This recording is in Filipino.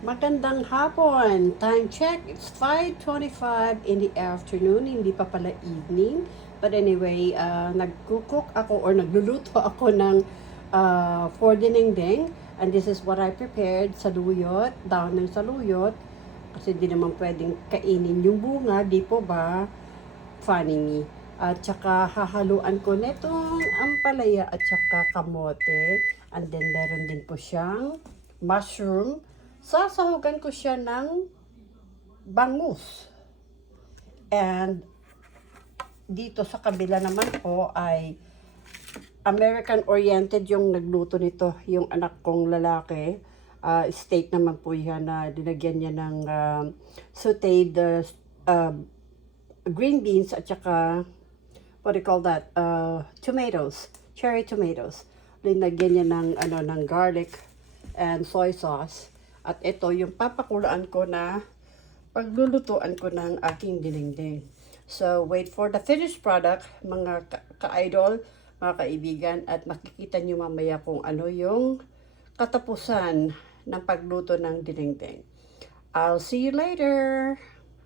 Magandang hapon. Time check, it's 5:25 in the afternoon. Hindi pa pala evening. But anyway, nagkukook ako or nagluluto ako ng for dinengdeng. And this is what I prepared. Saluyot, daon ng saluyot. Kasi di naman pwedeng kainin yung bunga, di po ba? Funny me. At saka hahaluan ko netong ampalaya at saka kamote. And then meron din po siyang mushroom. Sasahugan ko siya ng bangus. And dito sa kabila naman po ay American-oriented yung nagluto nito, yung anak kong lalaki. Steak naman po yan na dinagyan niya ng sauteed green beans at saka what do you call that? Tomatoes, cherry tomatoes. Linagyan niya ng garlic and soy sauce. At ito yung papakulaan ko na paglulutuan ko ng aking dinengdeng. So, wait for the finished product, mga ka-idol, mga kaibigan, at makikita nyo mamaya kung ano yung katapusan ng pagluto ng dinengdeng. I'll see you later!